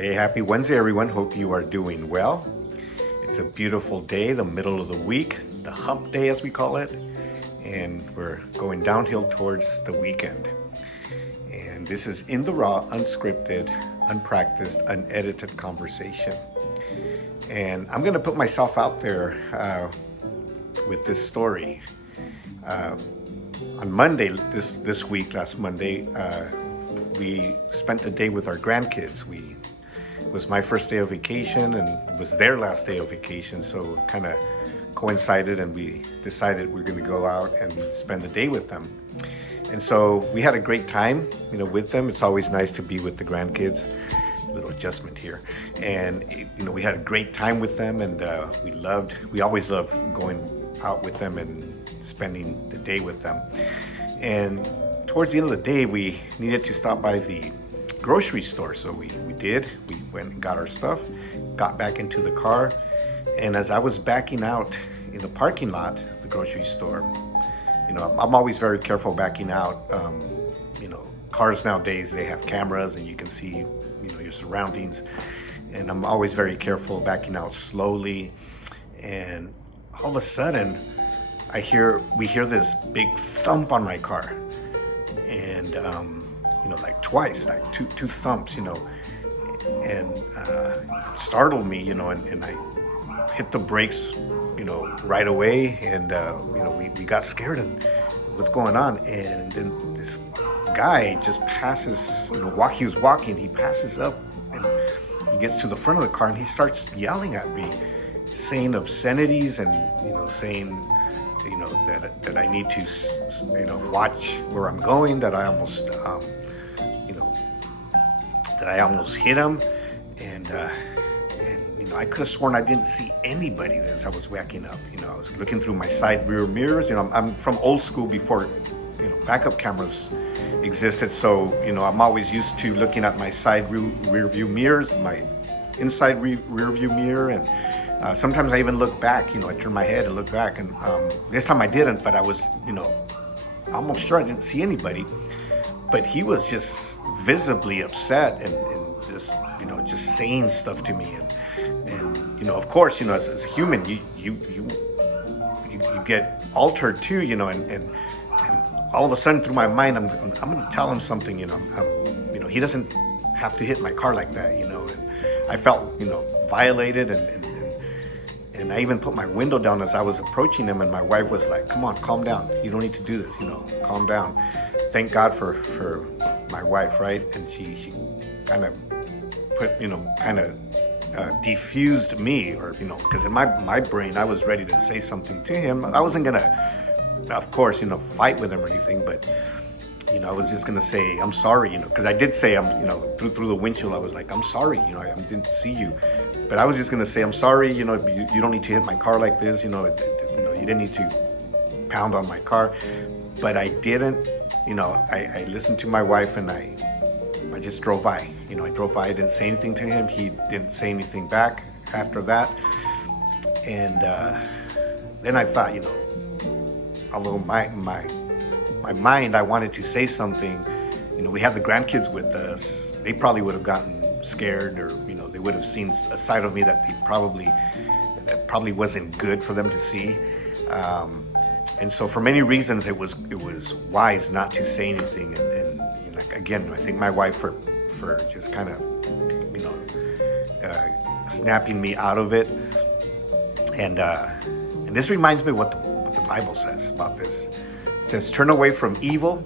Hey, happy Wednesday, everyone. Hope you are doing well. It's a beautiful day, the middle of the week, the hump day as we call it, and we're going downhill towards the weekend. And this is in the raw, unscripted, unpracticed, unedited conversation. And I'm going to put myself out there with this story. On Monday, last Monday, we spent the day with our grandkids. It was my first day of vacation and it was their last day of vacation, so it kind of coincided and we decided we're going to go out and spend the day with them. And so we had a great time, with them. It's always nice to be with the grandkids. A little adjustment here. And, we had a great time with them, and we always love going out with them and spending the day with them. And towards the end of the day, we needed to stop by the grocery store. So we did. We went and got our stuff, got back into the car. And as I was backing out in the parking lot of the grocery store, I'm always very careful backing out. Cars nowadays, they have cameras and you can see, your surroundings. And I'm always very careful backing out slowly. And all of a sudden, we hear this big thump on my car. And, like twice, like two thumps, and startled me, and I hit the brakes, right away, and we got scared and what's going on. And then this guy just passes, he was walking, he passes up and he gets to the front of the car and he starts yelling at me, saying obscenities and saying that I need to watch where I'm going, that I almost hit him, and I could have sworn I didn't see anybody as I was backing up. I was looking through my side rear mirrors. I'm from old school before backup cameras existed, so I'm always used to looking at my side rear view mirrors, my inside rear view mirror, and sometimes I even look back. I turn my head and look back, and this time I didn't, but I was almost sure I didn't see anybody. But he was just visibly upset and just saying stuff to me, and of course, as a human, you get altered too, and all of a sudden through my mind, I'm going to tell him something, he doesn't have to hit my car like that, and I felt violated, and I even put my window down as I was approaching him, and my wife was like, "Come on, calm down. You don't need to do this. Calm down." Thank God for my wife, right? And she kind of put, diffused me, or because in my brain I was ready to say something to him. I wasn't gonna, of course, fight with him or anything, but I was just gonna say I'm sorry, because I did say through the windshield I was like, I'm sorry, I didn't see you, but I was just gonna say I'm sorry, you don't need to hit my car like this, you didn't need to pound on my car, but I didn't, I listened to my wife and I just drove by, I drove by, I didn't say anything to him, he didn't say anything back after that, and then I thought, although my mind, I wanted to say something. We have the grandkids with us. They probably would have gotten scared, or they would have seen a side of me that probably wasn't good for them to see. And so, for many reasons, it was wise not to say anything. And again, I think my wife for just kind of snapping me out of it. And this reminds me what the Bible says about this. It says, "Turn away from evil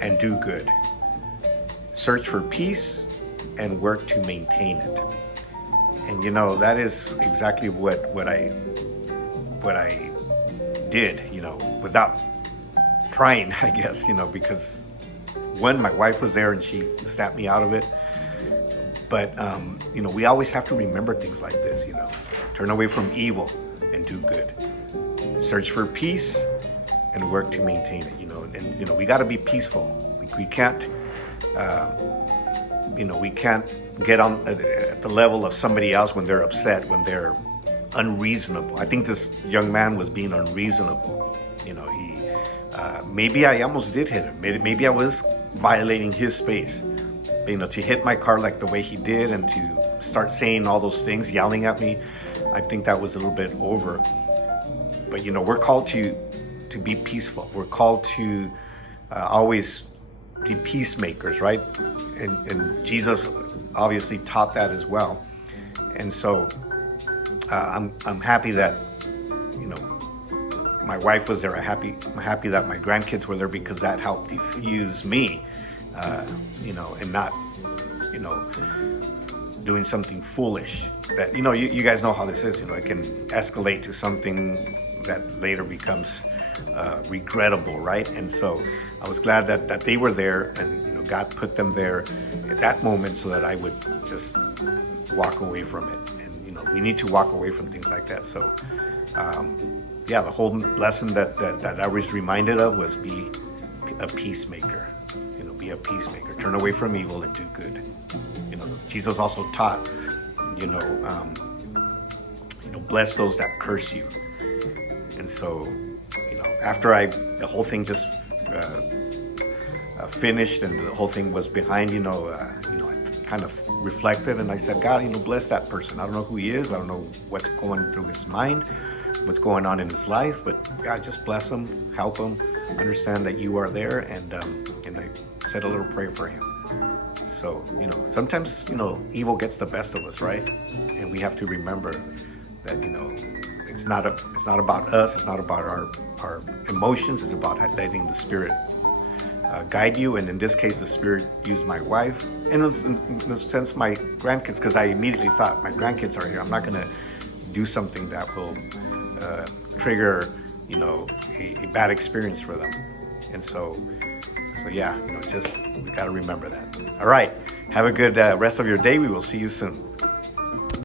and do good. Search for peace and work to maintain it." And that is exactly what I did, without trying, I guess, because one, my wife was there and she snapped me out of it. But we always have to remember things like this, turn away from evil and do good. Search for peace and work to maintain it, and we got to be peaceful. We can't, we can't get on at the level of somebody else when they're upset, when they're unreasonable. I think this young man was being unreasonable. Maybe I almost did hit him. Maybe I was violating his space, to hit my car like the way he did, and to start saying all those things, yelling at me, I think that was a little bit over. But we're called to be peaceful. We're called to always be peacemakers, right? And Jesus obviously taught that as well. And so I'm happy that my wife was there. I'm happy that my grandkids were there, because that helped diffuse me, and not doing something foolish that you guys know how this is. It can escalate to something that later becomes regrettable, right? And so I was glad that they were there, and God put them there at that moment so that I would just walk away from it. And we need to walk away from things like that. So the whole lesson that I was reminded of was be a peacemaker. Be a peacemaker. Turn away from evil and do good. Jesus also taught, bless those that curse you. And so, after the whole thing just finished and the whole thing was behind, I kind of reflected and I said, God, bless that person. I don't know who he is. I don't know what's going through his mind, what's going on in his life, but God, just bless him, help him, understand that you are there. And I said a little prayer for him. So, sometimes, evil gets the best of us, right? And we have to remember that, it's not about us. It's not about our emotions. It's about letting the Spirit guide you. And in this case, the Spirit used my wife, and in a sense, my grandkids, because I immediately thought, my grandkids are here. I'm not going to do something that will trigger, a bad experience for them. And so yeah, just we got to remember that. All right. Have a good rest of your day. We will see you soon.